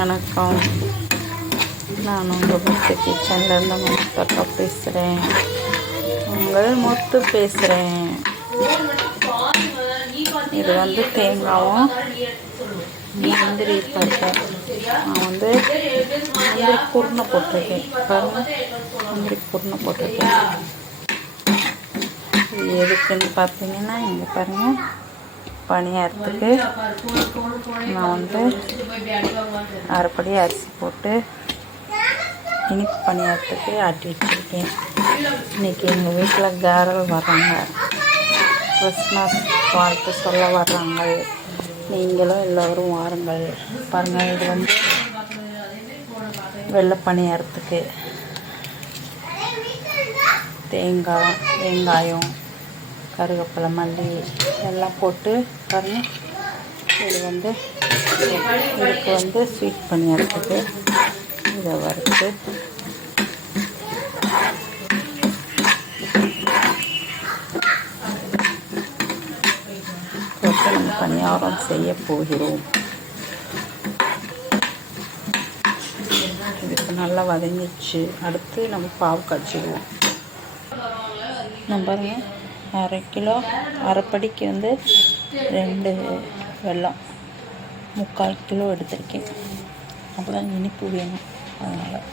வணக்கம். நான் உங்கள் முத்து கிச்சன்லேருந்து முத்து பேசுகிறேன். உங்கள் முத்து பேசுகிறேன். இது வந்து தேங்காயும் முந்திரி பருப்பு. நான் வந்து முந்திரி குருணை போட்டிருக்கேன். பாருங்கள், முந்திரி குருணை போட்டிருக்கேன். இது எதுக்குன்னு பார்த்தீங்கன்னா, இங்கே பாருங்கள், பணியாரத்துக்கு நான் வந்து அரைப்படி அரிசி போட்டு இனிப்பு பணியாரத்துக்கு ஆட்டி வச்சுருக்கேன். இன்றைக்கி எங்கள் வீட்டில் கேரள் வர்றாங்க, கிறிஸ்மஸ் வாழ்த்து சொல்ல வர்றாங்க. நீங்களும் எல்லோரும் வாருங்கள். பாருங்கள், இது வந்து வெள்ளை பணியாரத்துக்கு தேங்காய், வெங்காயம், கருவேப்பிலை, மல்லி எல்லாம் போட்டு பாருங்கள். இது வந்து இதுக்கு வந்து ஸ்வீட் பணியாரத்துக்கு இதை வறுத்து போட்டு நம்ம பணியாரம் செய்ய போகிறோம். இதுக்கு நல்லா வதங்கிச்சு. அடுத்து நம்ம பாவு காய்ச்சிடுவோம். நம்ம பாருங்கள், அரை கிலோ அரைப்படிக்கு வந்து 2 வெல்லம், 3/4 கிலோ எடுத்திருக்கேன். அப்போ தான் இனிப்பு வேணும். அதனால்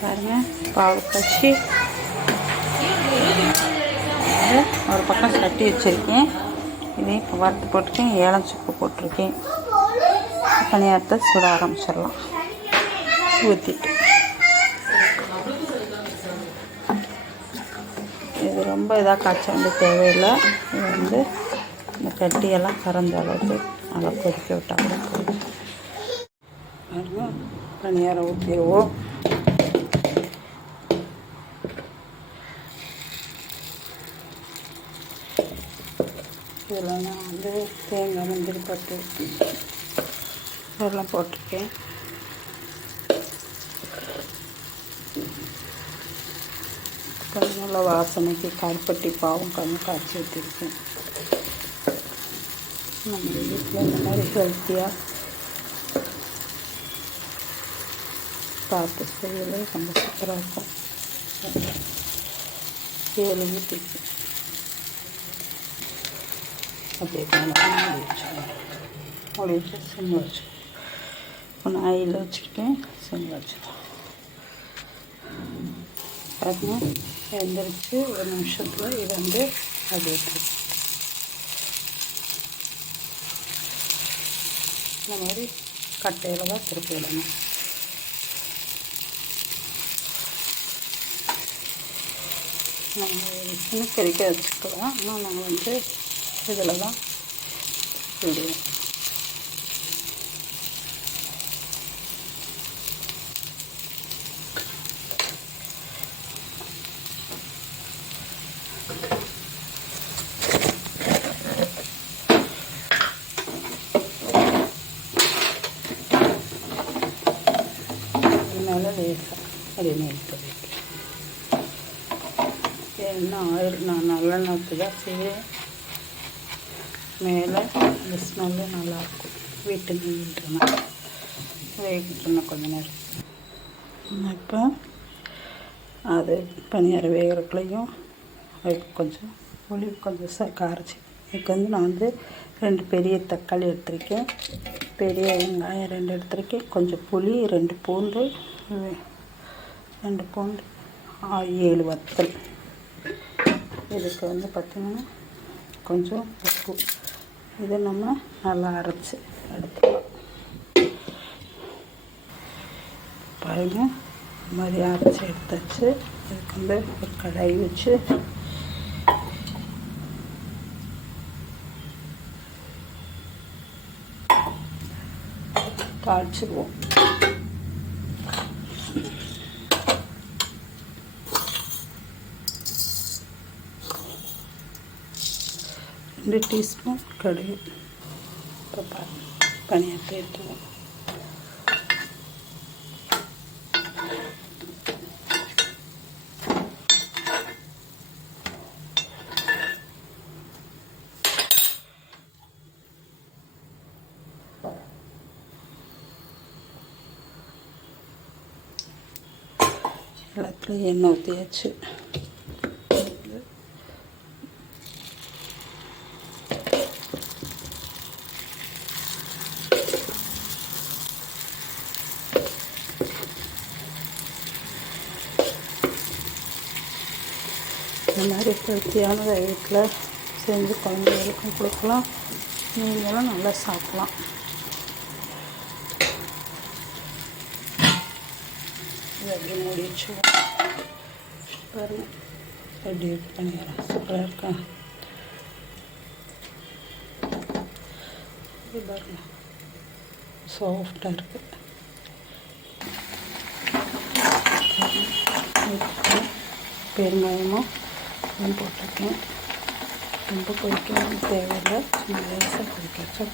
பாருங்கள், பாவு காய்ச்சி ஒரு பக்கம் சட்டி வச்சுருக்கேன். இதையும் இப்போ வறுத்து போட்டிருக்கேன். ஏலம் சுக்கு போட்டிருக்கேன். பணியாரத்தை சுட ஆரம்பிச்சிடலாம். ஊற்றிட்டு இது ரொம்ப இதாக காய்ச்ச வேண்டிய தேவையில்லை. இது வந்து இந்த கட்டியெல்லாம் கரைஞ்ச அளவுக்கு நல்லா கொதிக்க விட்டால் கூட போதும். பணியாரம் ஊற்றிடுவோம். இதில் நான் வந்து தேங்காய், முந்திரி பருப்பு இதெல்லாம் போட்டிருக்கேன். கொஞ்சம் நல்லா வாசனைக்கு கருப்பட்டி பாவும் கொஞ்சம் காய்ச்சி ஊற்றிருக்கேன். நம்ம வீட்டில் இந்த மாதிரி ஹெல்த்தியாக பார்த்து செய்யலே ரொம்ப சூப்பராக இருக்கும். 7 ஊற்றிக்கு அப்படியே மூடி வச்சு சிம் வச்சு ஒன்று ஆயில் வச்சுருக்கேன். சிம் வச்சுருக்கேன். பாருங்கள், எழுந்திரிச்சு ஒரு நிமிஷத்தில் இது வந்து அப்படி எடுத்துருக்கேன். இந்த மாதிரி கட்டையில் தான் திருப்பி விடணும். நம்ம சின்னக்கறிக்க வச்சுக்கலாம். ஆனால் நாங்கள் வந்து இதில் தான் விடுவோம். அதனால் லேசாக அப்படின்னு எடுத்து வைக்கிறேன். ஏன்னா ஆயில் நான் நல்லெண்ணெய்க்கு தான் செய்வேன். மேலே இந்த ஸ்மெல்லு நல்லாயிருக்கும். வீட்டு மீன்ட்டுனா வேகட்டுனா கொஞ்சம் நேரம். இப்போ அது பணியாரம் வேகிறக்குள்ளையும் அதுக்கு கொஞ்சம் புளி கொஞ்சம் கரைச்சி, இதுக்கு வந்து நான் வந்து 2 பெரிய தக்காளி எடுத்திருக்கேன். பெரிய வெங்காயம் 2 எடுத்திருக்கேன். கொஞ்சம் புளி, 2 பூண்டு, 7 வத்தல். இதுக்கு வந்து பார்த்திங்கன்னா கொஞ்சம் உப்பு. இதை நம்ம நல்லா அரைச்சி எடுத்துக்கலாம். பாருங்கள், இந்த மாதிரி அரைச்சி எடுத்தாச்சு. இதுக்கு வந்து ஒரு கடாய் வச்சு தாளிச்சிடுவோம். 2 டீஸ்பூன் கடுகு. இப்போ பணியாரத்தை எடுத்துவோம். எல்லாத்துலேயும் எண்ணெய் ஊற்றியாச்சு. இந்த மாதிரி ஹெல்த்தியானதை வீட்டில் செஞ்சு குழந்தைகளுக்கும் கொடுக்கலாம், நீங்களும் நல்லா சாப்பிட்லாம். இது அப்படியே மூடி வச்சுருவோம். பாருங்கள் எப்படி பண்ணிடுறேன், சூப்பராக இருக்கா? இது பாருங்கள் சாஃப்டாக இருக்குது. பெருங்காயமும் போட்டிருக்கேன். ரொம்ப கொதிக்கணும் தேவையில்லை, சும்மா லேசாக கொதிக்க வச்சா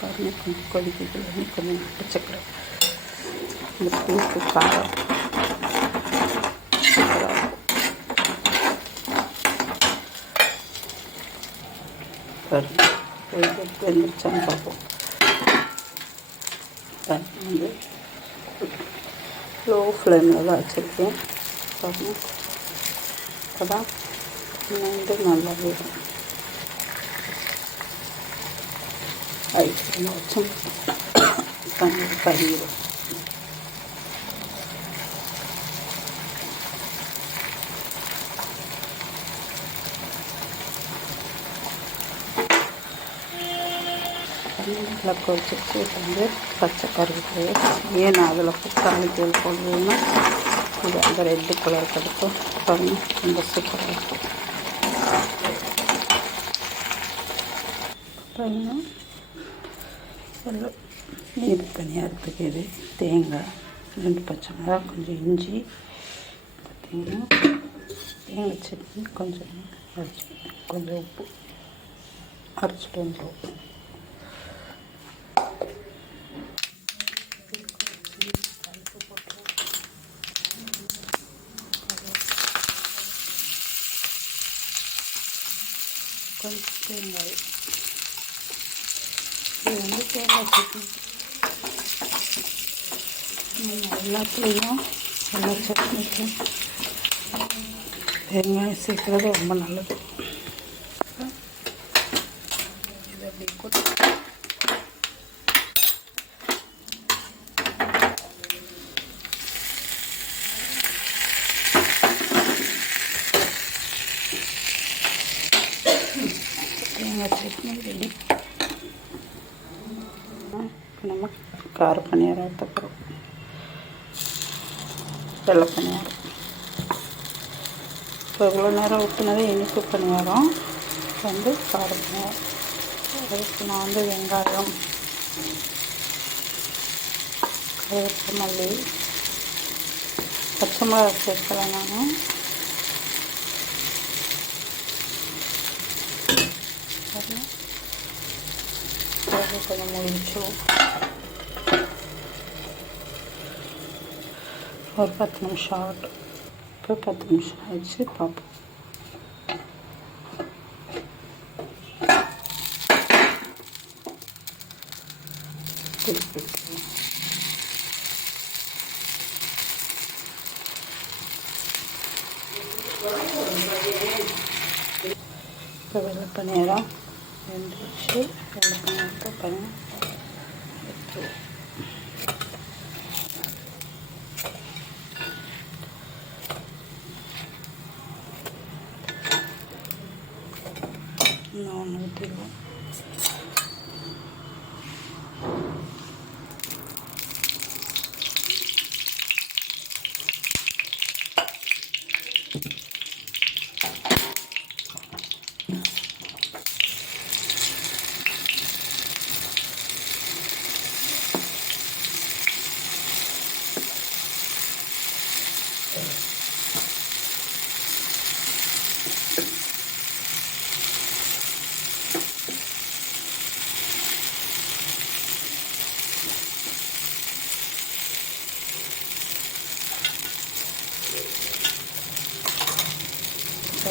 பாருங்கள். கொஞ்சம் கொதிக்கிறது கொஞ்சம் பச்சைக்கரை இந்த பூக்கு காரம் வெந்துருச்சான்னு பார்ப்போம். வந்து லோ ஃப்ளேமில் தான் வச்சுருக்கேன். பாருங்கள் அப்போ தான் வந்து நல்லா வேகும். ஐஸ்கிரீம் வச்சு தண்ணி கறியிடும். நல்லா கொதிச்சிருச்சு. இப்போ வந்து பச்சை கருவேப்பிலையை ஏன் நான் அதில் தாளித்தூள் போடுவேன்னா இது அந்த ரெட்டு கலர் கிடைக்கும். பாருங்க ரொம்ப சூப்பராக இருக்கும். பாருங்க எல்லாம் இது பணியாரத்துக்கு இது தேங்காய் 2 பச்சை மிளகாய் கொஞ்சம் இஞ்சி பார்த்திங்கன்னா தேங்காய் சட்னி கொஞ்சம் கொஞ்சம் உப்பு அரைச்சிட்டு வந்துடும். கொஞ்சம் தேங்காய் இது வந்து தேங்காய் சட்னி. எல்லாத்துலேயும் எல்லா சட்னிக்கும் வெங்காயம் சேர்க்குறது ரொம்ப நல்லது. இது அப்படி கூட தேங்காய் சட்னி ரெடி. நம்ம கார பணியாரம் எடுத்துக்கிறோம். வெள்ளை பணியாரம் இப்போ இவ்வளோ நேரம் ஊற்றினதே இனிப்பு பணியாரம் வந்து கார பணியாரம். அதுக்கு நான் வந்து வெங்காயம், கருவேப்பிலை, மல்லி, பச்சை மிளகாய் சேர்க்கலை. நான் கொஞ்சம் முடிச்சோம். ஒரு 10 நிமிஷம் ஆகட்டும். இப்போ 10 நிமிஷம் ஆயிடுச்சு, பார்ப்போம். இப்போ வெள்ளை பணியாரம் வெந்துருச்சு. வெள்ளை பணியாரத்தை பாருங்கள் எடுத்துருவோம். இன்னும் ஊற்றிடுவோம்.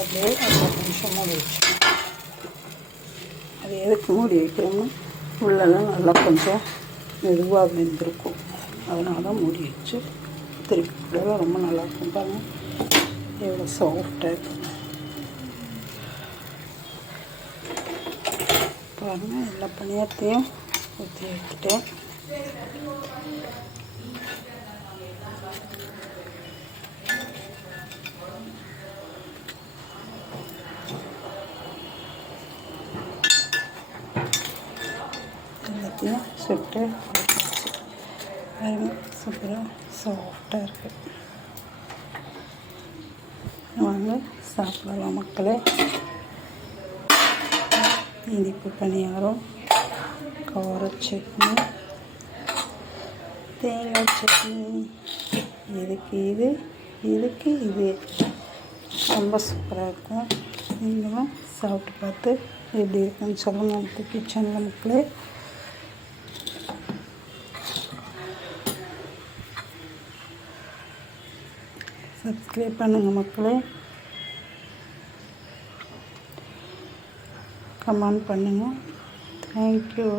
அப்படியே 10 நிமிஷம் மூடி வச்சோம். அது எதுக்கு மூடி வைக்கிறோம்னா உள்ளெல்லாம் நல்லா கொஞ்சம் மெதுவாக வெந்திருக்கும், அதனால தான் மூடி வச்சு திருப்பி போட ரொம்ப நல்லாயிருக்கும். பாருங்கள் எவ்வளோ சாஃப்டாக இருக்கும் பாருங்கள். எல்லா பணியாரத்தையும் ஊற்றி வைக்கிட்டேன். எல்லாத்தையும் சுட்டு பாருங்கள் சூப்பராக சாஃப்டாக இருக்குது. வாங்க சாப்பிடலாம் மக்களே. இனிப்பு பணியாரம், கார சட்னி, தேங்காய் சட்னி, இதுக்கு இது ரொம்ப சூப்பராக இருக்கும். நீங்களும் சாப்பிட்டு பார்த்து எப்படி இருக்குன்னு சொல்லுங்கள் எனக்கு கிச்சனில் மக்களே. சப்ஸ்கிரைப் பண்ணுங்கள் மக்களே, கமெண்ட் பண்ணுங்கள். தேங்க்யூ.